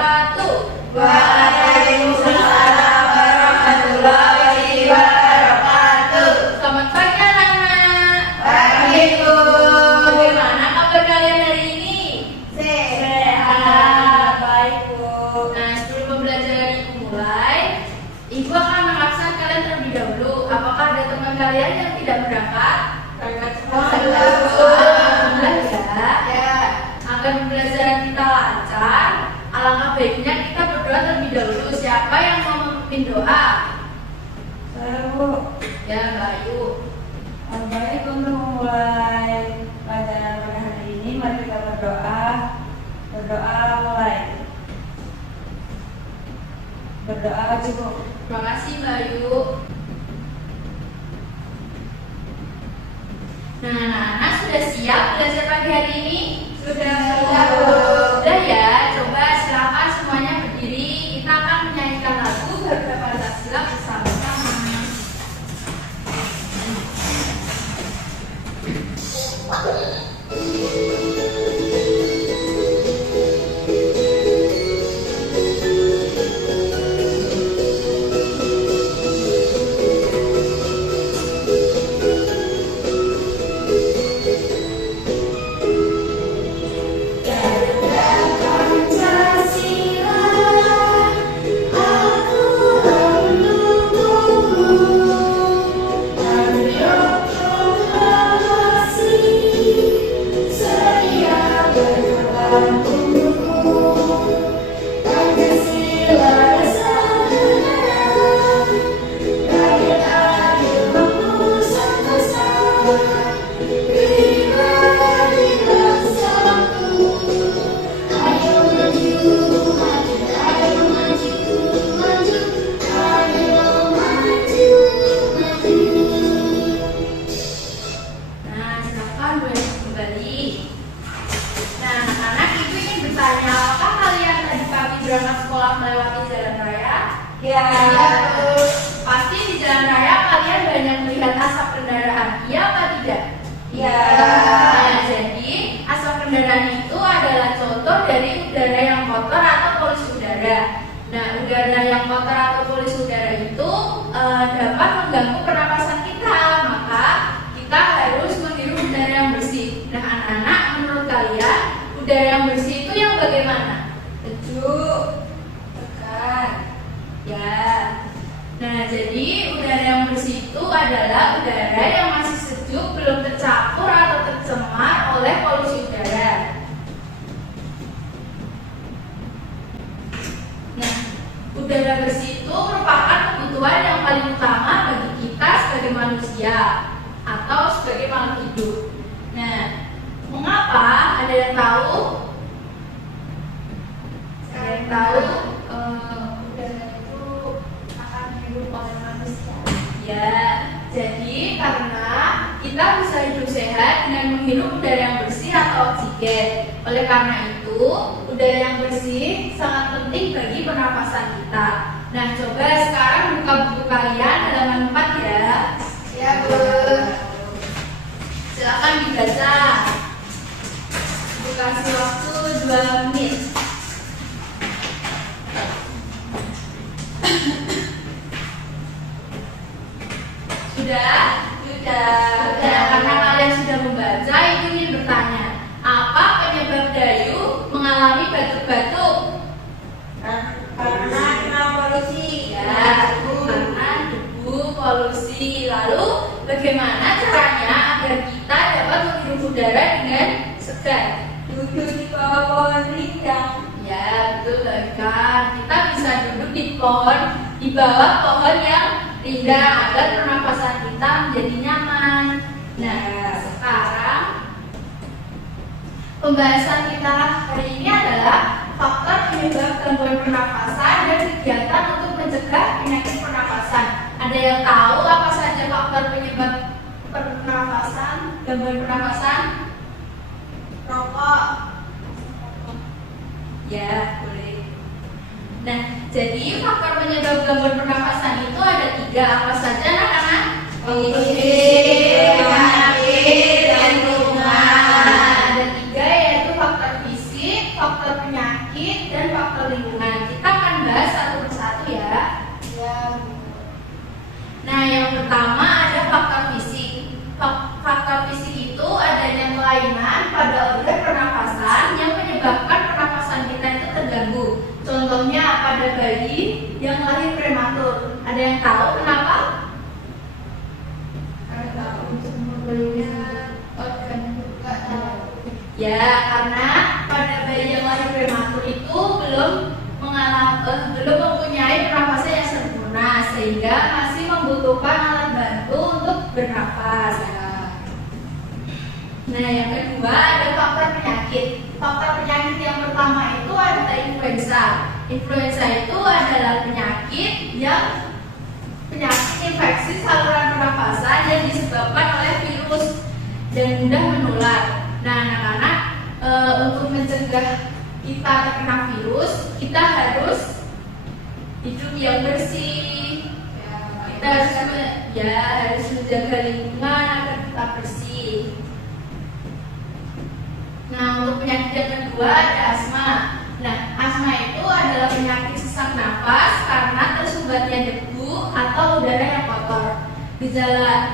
wabarakatuh. Waalaikumsalam warahmatullahi wabarakatuh. Selamat pagi anak-anak. Pagi, Bu. Bagaimana kabar kalian hari ini? Sehat. Baik, Bu. Nah, sebelum pembelajaran dimulai, Ibu akan mengabsen kalian terlebih dahulu. Apakah ada teman kalian yang tidak berangkat? Berangkat Alhamdulillah ya. Ya. Agar pembelajaran kita lancar, alangkah baiknya kita berdoa terlebih dahulu. Siapa yang mau memimpin doa? Saya, Bu. Ya, Mbak Ayu. Baik, untuk memulai pelajaran pada hari ini, mari kita berdoa. Berdoa mulai. Berdoa cukup. Terima kasih Mbak Ayu. Nah, anak-anak sudah siap belajar pagi hari ini? Sudah. Sudah ya, coba silakan semuanya berdiri. Kita akan menyanyikan lagu Garuda Pancasila bersama-sama. Nah, silakan boleh kembali. Nah, anak-anak, ibu ingin bertanya, apakah kalian tadi pagi berangkat sekolah melewati jalan raya? Ya. Pasti di jalan raya kalian banyak melihat asap kendaraan, iya apa tidak? Ya. Nah, jadi asap kendaraan itu adalah contoh dari udara yang kotor atau polusi udara. Nah, udara yang kotor atau polusi udara itu dapat mengganggu pernapasan kita, maka kita harus menghirup udara yang bersih. Nah, anak-anak, menurut kalian udara yang bersih itu yang bagaimana? Sejuk. Tekan. Ya. Nah, jadi udara yang bersih itu adalah udara yang masih sejuk, belum tercampur atau tercemar oleh polusi udara. Nah, udara bersih itu merupakan kebutuhan yang paling utama bagi kita sebagai manusia atau sebagai makhluk hidup. Nah, mengapa? Ada yang tahu? Ada yang tahu? Udara itu akan dihirup oleh manusia. Ya, jadi karena kita bisa hidup sehat dengan menghirup udara yang bersih atau oksigen. Oleh karena itu, udara yang bersih sangat penting bagi pernapasan kita. Nah, coba sekarang buka buku kalian halaman 4 ya. Ya, Bu. Silakan dibaca. Ibu kasih waktu 2 menit. Sudah? Sudah. Karena kalian sudah membaca, ibu ingin bertanya, apa penyebab Dayu mengalami batuk-batuk? Karena kena polusi. Ya, karena debu, polusi. Lalu, bagaimana caranya agar kita dapat menghirup udara dengan segar? Duduk di bawah pohon rindang. Ya, betul kan. Kita bisa duduk di bawah pohon yang rindang agar pernapasan kita menjadi nyaman. Nah, sekarang pembahasan kita hari ini adalah faktor penyebab gangguan pernapasan dan kegiatan untuk mencegah penyakit pernapasan. Ada yang tahu apa saja faktor penyebab pernapasan, gangguan pernapasan? Rokok. Ya, boleh. Nah, jadi faktor penyebab gangguan pernapasan itu ada 3. Apa saja anak-anak? Fisik, penyakit, dan lingkungan. Ada 3, yaitu faktor fisik, faktor penyakit, dan dan faktor lingkungan. Kita akan bahas satu persatu ya. Ya. Nah, yang pertama ada faktor fisik. Faktor fisik itu adanya kelainan pada organ pernafasan yang menyebabkan pernafasan kita itu terganggu. Contohnya pada bayi yang lahir prematur. Ada yang tahu kenapa? Karena untuk memberikan organ juga Ya, karena pada bayi yang lahir prematur itu belum mempunyai pernafasan yang sempurna, sehingga masih membutuhkan alat bantu untuk bernafas. Nah, yang kedua ada faktor penyakit. Faktor penyakit yang pertama itu adalah influenza. Influenza itu adalah penyakit infeksi saluran pernafasan yang disebabkan oleh virus dan mudah menular. Nah, anak-anak, untuk mencegah kita terkena virus, kita harus hidup yang bersih. Kita harus menjaga lingkungan agar tetap bersih. Nah, untuk penyakit yang kedua ada asma. Nah, asma itu adalah penyakit sesak nafas karena tersumbatnya debu atau udara yang kotor. Gejala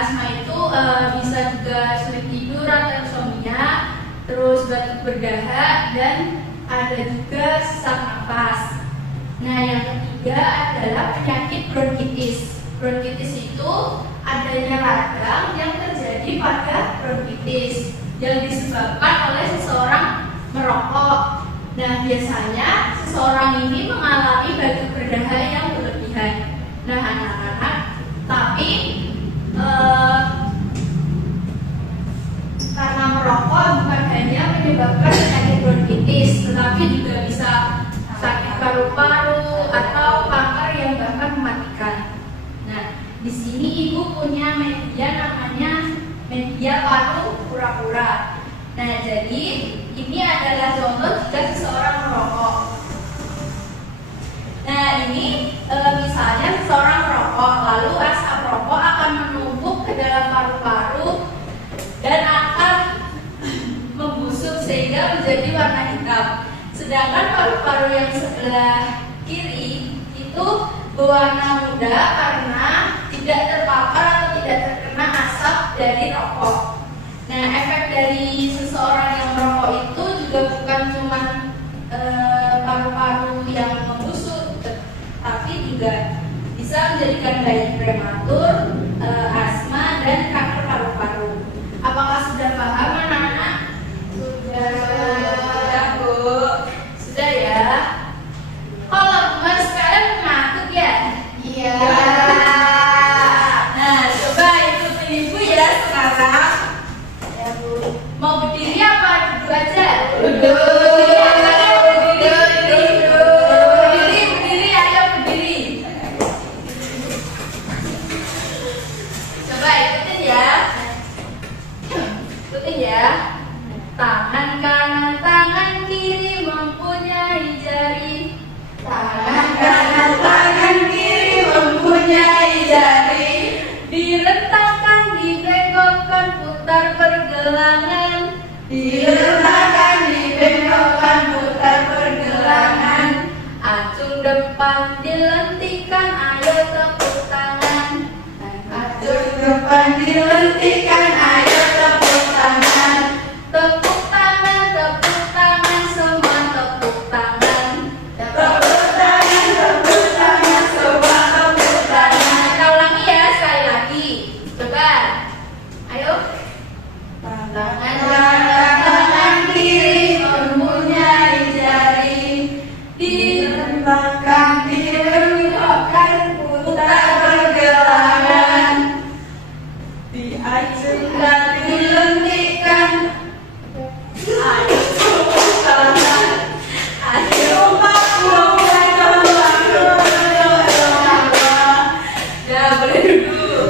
asma itu bisa juga sulit tidur atau insomnia, terus batuk berdahak, dan ada juga sesak nafas. Nah, yang ketiga adalah penyakit bronkitis. Bronkitis itu adanya radang yang terjadi pada bronkitis yang disebabkan oleh seseorang merokok. Nah, biasanya seseorang ini mengalami batuk berdahak yang berlebihan. Nah, anak-anak, tapi karena merokok bukan hanya menyebabkan penyakit bronkitis, tetapi juga bisa sakit paru-paru atau kanker yang bahkan mematikan. Nah, di sini ibu punya media namanya media paru pura-pura. Nah, jadi ini adalah contoh jika seseorang merokok. Nah, ini misalnya seseorang merokok, lalu asap rokok akan menumpuk ke dalam paru-paru dan akan membusuk sehingga menjadi warna hitam. Sedangkan paru-paru yang sebelah kiri itu berwarna muda karena tidak terpapar atau tidak terkena asap dari rokok. Nah, efek dari seseorang yang merokok itu juga bukan cuma paru-paru yang membusuk, tapi juga bisa menjadikan bayi prematur, asma, dan kanker paru-paru. Apakah sudah paham, anak-anak? Sudah, Bu. Sudah ya. Kalau Mas sekarang ngantuk ya? Iya. Nah, coba ikutin ibu ya sekarang. Ya, Bu. Mau berdiri apa duduk aja? Berdiri, ayo berdiri. Coba ikutin ya. Ikutin ya. Tangan kanan, tangan kiri mempunyai jari. Tangan kanan, tangan kiri mempunyai jari. Direntangkan, dibengkokkan, putar pergelangan. Direntangkan, dibengkokkan, putar pergelangan. Acung depan dilentikan, ayo tepuk tangan. Acung depan dilentikan, ayo tepuk tangan. Tepuk tangan, semua tepuk tangan. Tepuk tangan, semua tepuk tangan. Kita ulangi ya sekali lagi. Coba, ayo. Tangan kiri mempunyai jari. Direntangkan, dibengkokkan, putar pergelangan. Diacungkan, dilentikan. Ayo tepuk tangan. Ayo ya, boleh duduk.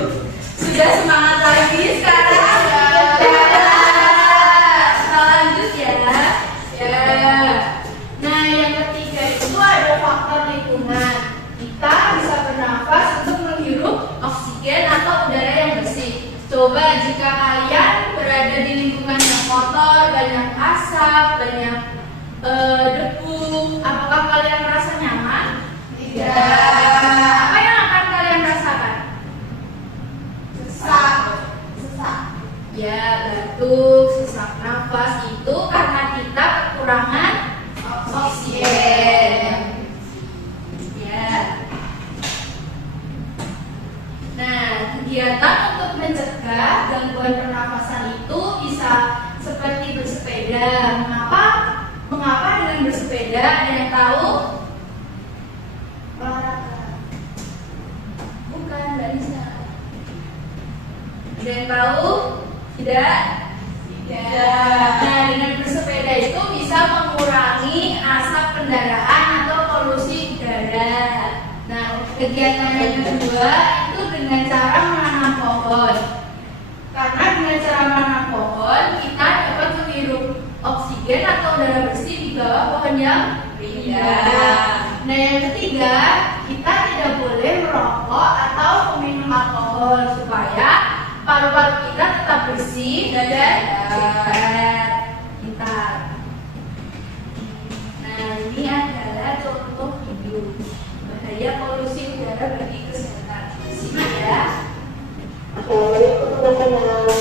Sudah semangat lagi sekarang? Kita lanjut ya. Ya. Nah, yang ketiga itu ada faktor tahu? Olahraga. Bukan, nggak bisa. Ada yang tahu? Tidak? Tidak. Nah, dengan bersepeda itu bisa mengurangi asap kendaraan atau polusi udara. Nah, kegiatan yang kedua itu dengan cara menanam pohon. Karena dengan cara menanam pohon, kita dapat menghirup oksigen atau udara bersih di bawah pohon yang rindang. Nah, yang ketiga, kita tidak boleh merokok atau meminum alkohol supaya paru-paru kita tetap bersih dan sehat kita. Nah, ini adalah contoh video bahaya polusi udara bagi kesehatan. Simak ya. Assalamualaikum teman-teman.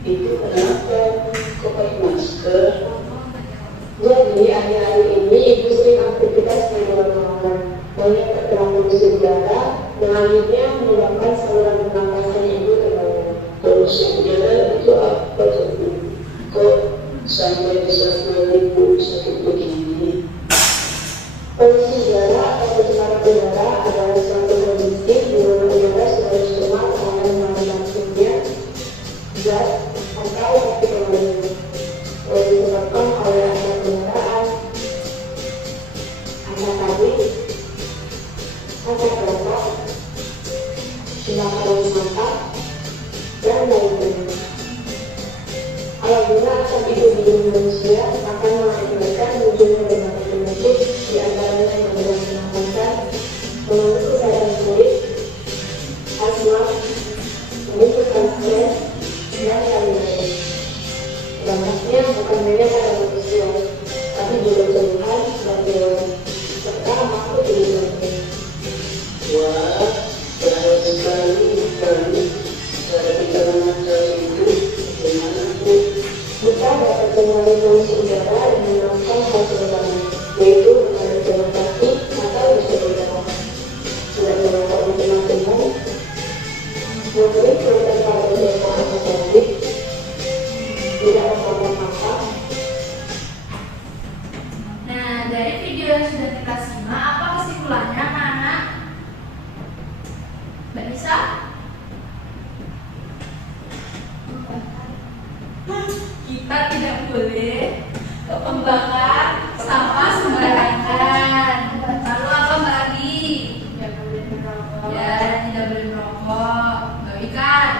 Itu kenapa kok pakai masker? Jadi hari-hari ini ibu sering aktivitas di luar ruangan. Banyak terkena polusi udara, dan akhirnya menyebabkan saluran pernapasan ibu terganggu. Polusi udara itu apa sih? Kok sampai bisa ibu sakit begini? Polusi udara atau pencemaran udara adalah suatu kondisi di mana udara sudah tercemar oleh macam-macamnya zat atau partikel lain yang disebabkan oleh asap kendaraan, asap pabrik, asap rokok, pembakaran sampah, dan lain-lain. Apabila asap itu dihirup manusia akan mengakibatkan munculnya berbagai penyakit, di antaranya yang mudah menafaskan, mengganggu keadaan kulit, asma, menimbulkan kanker, dan lain-lain. Dampaknya bukan hanya pada manusia, tapi juga tumbuhan dan hewan, serta makhluk hidup lainnya. Wah, bahaya sekali kan? Cara kita mengajar itu bagaimana Bu? Kita dapat mengurangi polusi udara dengan melakukan hal sederhana, yaitu memakai jalan kaki atau bersepeda. Tidak merokok macam-macam, membeli produk pada jasa atau pabrik, tidak membuang sampah. Nah, dari video yang sudah kita simak, apa kesimpulannya anak-anak? Mbak Nisa? Kita tidak boleh membakar sampah sembarangan. Lalu apa Mbak Agi? Tidak boleh merokok. Ya, tidak boleh merokok. Mbak Ikan?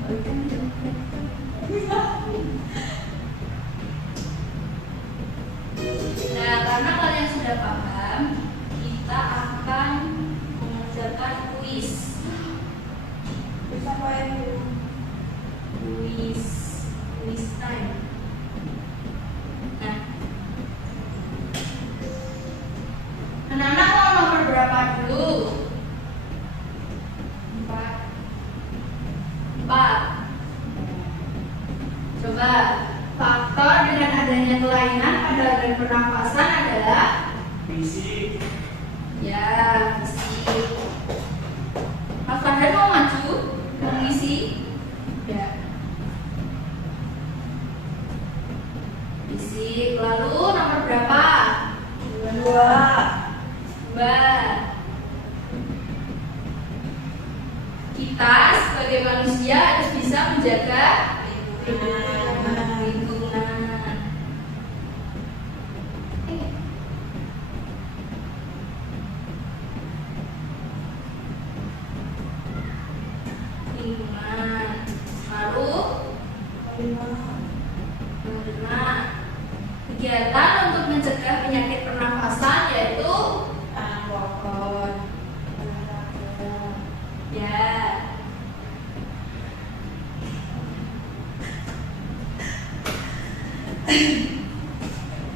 Mbak Ikan Nah, karena kalian sudah paham, kita akan mengerjakan kuis. Bisa apa itu? Kuis time. Nah, anak-anak mau nomor berapa dulu? 4. Coba, faktor dengan adanya kelainan pada organ pernafasan adalah fisik. ya, fisik. Mas Farhan mau maju? Mau ngisi? Ya. Fisik. Lalu nomor berapa? 2. Kita sebagai manusia harus bisa menjaga lingkungan. Lalu kegiatan untuk mencegah penyakit pernafasan yaitu Tanam pohon. ya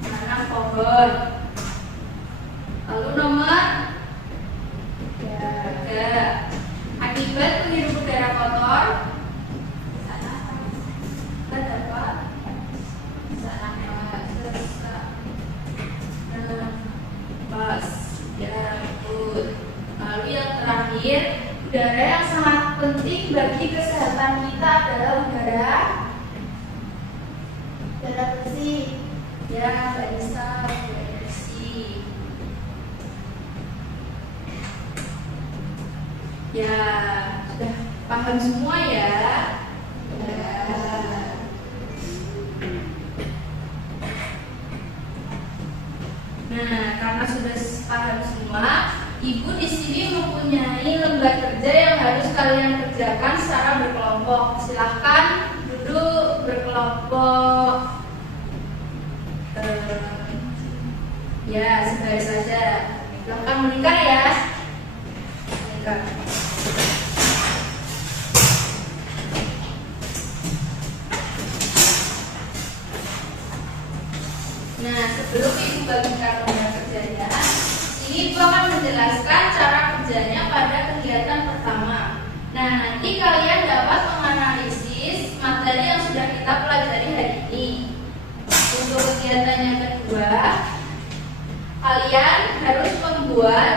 tanam pohon. Lalu nomor 3, akibat menghirup udara kotor terdapat nafas. Ya, betul. Lalu yang terakhir, udara yang sangat penting bagi kesehatan kita adalah udara Udara bersih. Ya, Mbak Nisa, udara bersih. Ya, sudah paham semua ya? Ya. Nah, karena sudah paham semua, Ibu di sini mempunyai lembar kerja yang harus kalian kerjakan secara berkelompok. Silahkan duduk berkelompok. Ya, sebaris saja. Silahkan menikah ya. Menikah. Nah, sebelum Ibu bagikan lembar kerjanya, ini Ibu akan menjelaskan cara kerjanya pada kegiatan pertama. Nah, nanti kalian dapat menganalisis materi yang sudah kita pelajari hari ini. Untuk kegiatan yang kedua, kalian harus membuat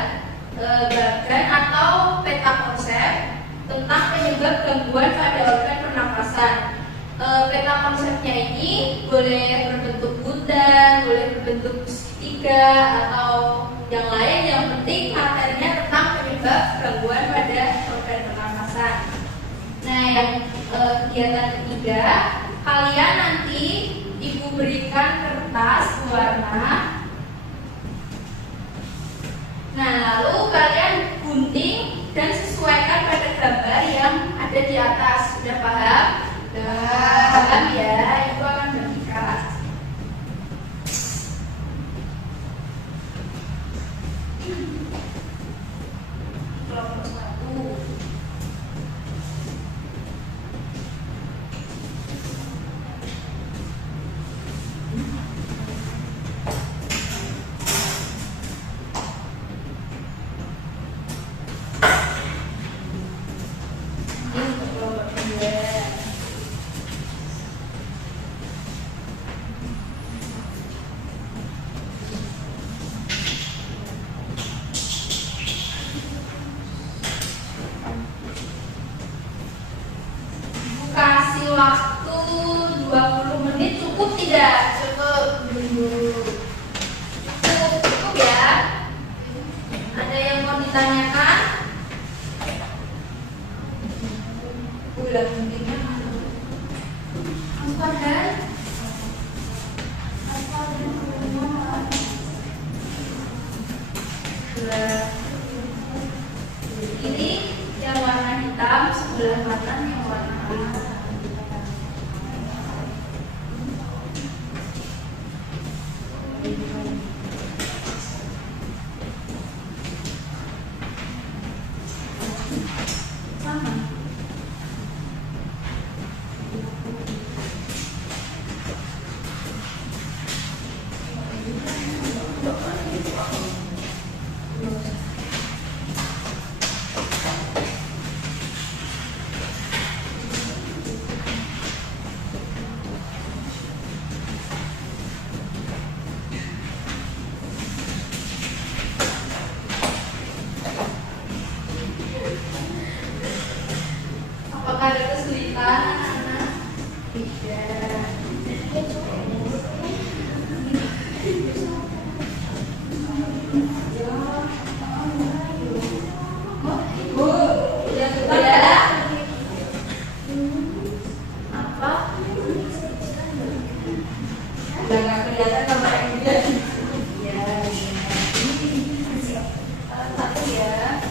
bagan atau peta konsep tentang penyebab gangguan pada organ pernapasan. Peta konsepnya ini boleh berbentuk bunder, boleh berbentuk segitiga atau yang lain. Yang penting materinya tentang penyebab gangguan pada organ pernapasan. Nah, yang kegiatan ketiga, kalian nanti Ibu berikan kertas warna. Nah, lalu kalian gunting dan sesuaikan pada gambar yang ada di atas. Sudah paham? Paham ya? Ibu akan bagikan. Kelompok 1. Kasih waktu 20 menit, cukup tidak? Cukup. Cukup ya? Ada yang mau ditanyakan? Udah pentingnya mana? Apa dan? Apa dan sebelah kiri yang warna hitam, sebelah kanan yang warna merah. Sama. Apakah ada kesulitan anak-anak? Tidak. Bu, udah apa? Udah nggak kelihatan gambar yang dia. Ya. Satu ya.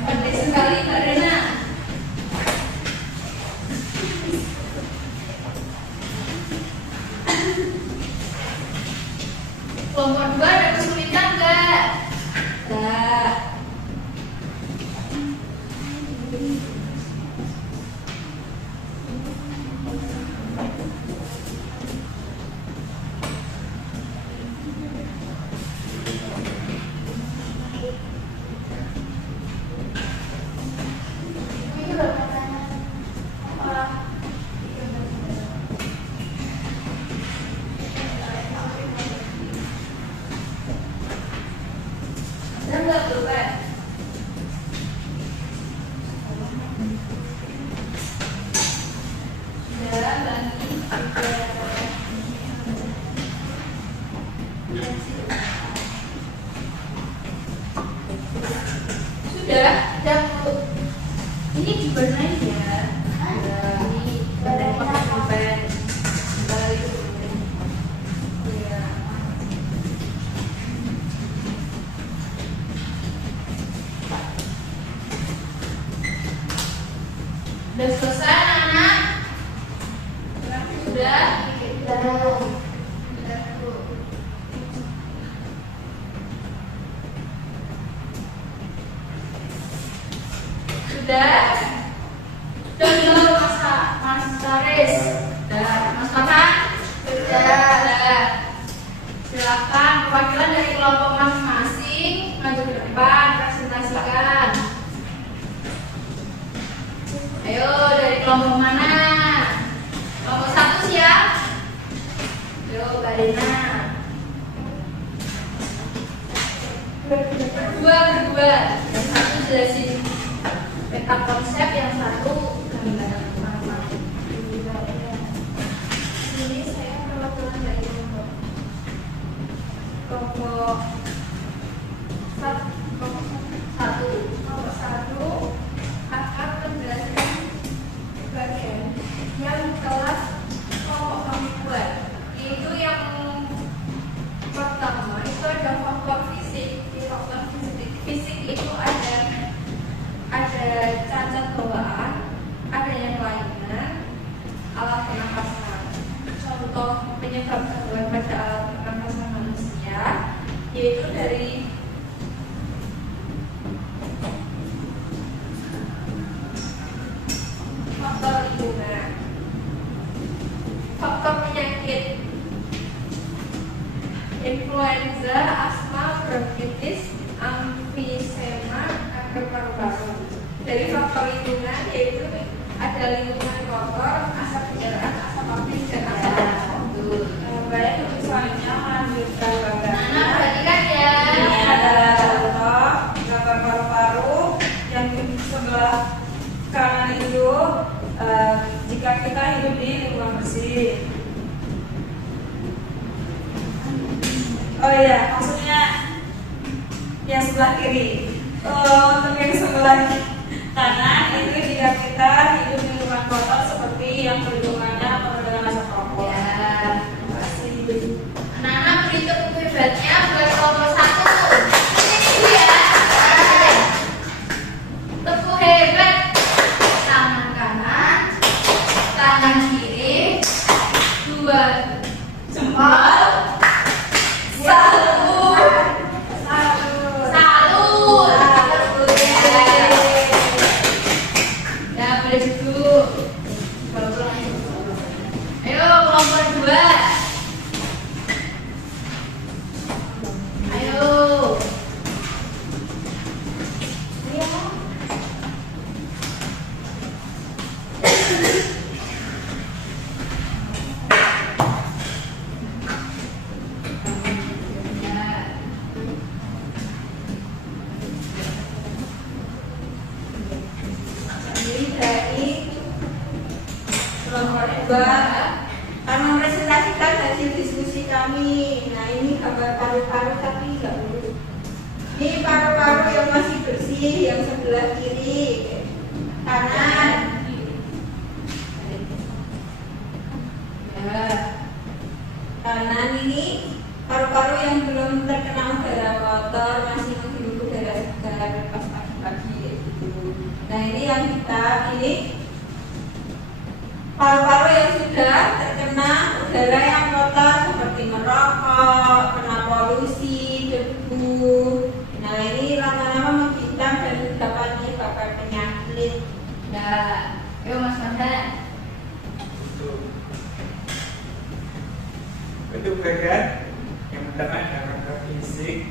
Pandai sekali Mbak Rena. Kelompok 2 ada kesulitan nggak? Enggak. Ini udah pertanyaan orang. Ada nggak berubah? Sudah bagi sudah Bu. Ini dibenahi ya. Ini benar pakai pulpen. Baik. Ya. Sudah selesai anak? Sudah? Sudah. Bu. Sudah? Sudah belum Mas Taris? Sudah. Mas Makan? Sudah. Silakan perwakilan dari kelompok masing-masing maju ke depan, presentasikan. Ayo, dari kelompok mana? Kelompok 1 siap? Ayo, Mbak Rina. Berdua. Yang satu jelasin peta konsep, yang satu gambar. Ini saya perwakilan dari kelompok 1 akan menjelaskan bagian yang kelas kelompok kami buat, yaitu yang pertama itu ada faktor fisik. Di faktor fisik itu ada cacat bawaan, adanya kelainan alat pernapasan. Contoh penyebab gangguan pada alat pernapasan manusia yaitu dari faktor lingkungan, faktor penyakit, influenza, asma, bronkitis, emfisema, kanker paru-paru. Dari faktor lingkungan yaitu ada lingkungan kotor, asap kendaraan, asap pabrik, dan asap betul. Baik, untuk selanjutnya melanjutkan gambarnya. Nana perhatikan ya. Ini adalah contoh gambar paru-paru yang di sebelah kanan itu jika kita hidup di lingkungan bersih. Oh iya, maksudnya yang sebelah kiri. Untuk yang sebelah kanan itu jika kita hidup di lingkungan kotor seperti yang berhubungannya penuh dengan asap rokok. Ya. Terima kasih. Nana berhitung hebatnya buat kelompok 1. Ini dia. Tepuk hebat. Tangan kanan, tangan kiri, 2 jempol, 1 salut. Ya, boleh duduk. Ayo kelompok 2. Ayo. Jadi dari kelompok 2 akan mempresentasikan hasil diskusi kami. Nah, ini gambar paru-paru tapi nggak dulu. Ini paru-paru yang masih bersih yang sebelah kiri, kanan. Ya. Kanan ini paru-paru yang belum terkena udara kotor, masih menghirup udara segar pas pagi-pagi gitu. Nah, ini yang kita ini paru-paru yang sudah terkena udara yang kotor seperti merokok, kena polusi, debu. Nah ini lama-lama menghitam dan dapat menyebabkan penyakit. Ya, yuk Mas Farhan. Bentuk badan yang pertama adalah fisik,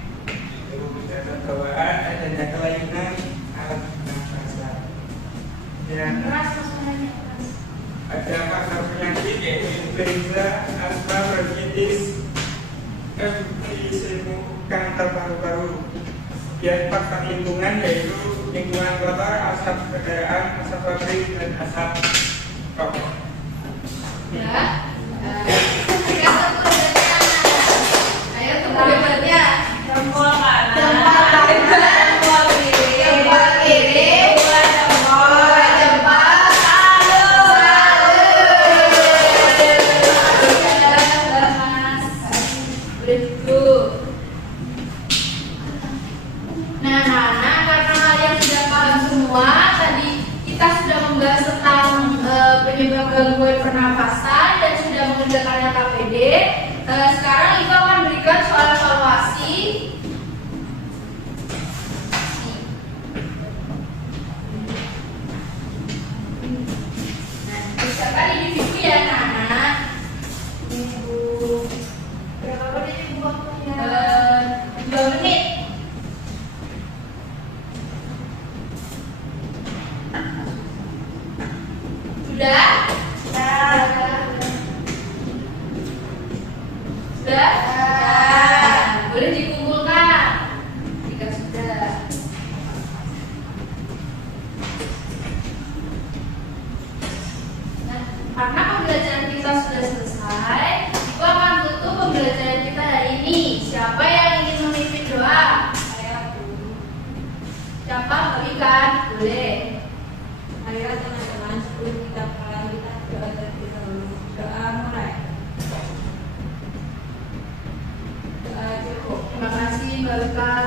itu berdasarkan bawaan adanya kelainan alat pernafasan. Dan Keras Mas Farhan, ya, keras. ada faktor penyakit yaitu influenza, asma, bronkitis, emfisema, kanker paru-paru. Dan faktor lingkungan yaitu lingkungan kotor, asap kendaraan, asap pabrik, dan asap rokok. Ya. Yang satu hebatnya. Ayo tepuk hebatnya. Jempol kanan, Jempol kanan. jempol kiri, Jempol kiri. dua jempol, Dua jempol. Nah, karena kalian sudah paham semua, tadi kita sudah membahas tentang penyebab gangguan pernafasan dan sudah mengerjakannya KPD. Sekarang Ibu akan berikan soal evaluasi. Nah, misalkan individu ya anak-anak. Ibu berapa menit Ibu waktunya? 2 menit. Sudah? Sudah? Boleh dikumpulkan jika sudah. Nah, karena pembelajaran kita sudah selesai, Ibu akan tutup pembelajaran kita hari ini. Siapa yang ingin memimpin doa? Siapa? Berikan? Boleh. Ayo teman-teman, sebelum kita mulai kita doa terlebih dahulu. Doa mulai. Doa cukup. Terima kasih Mbak Luka.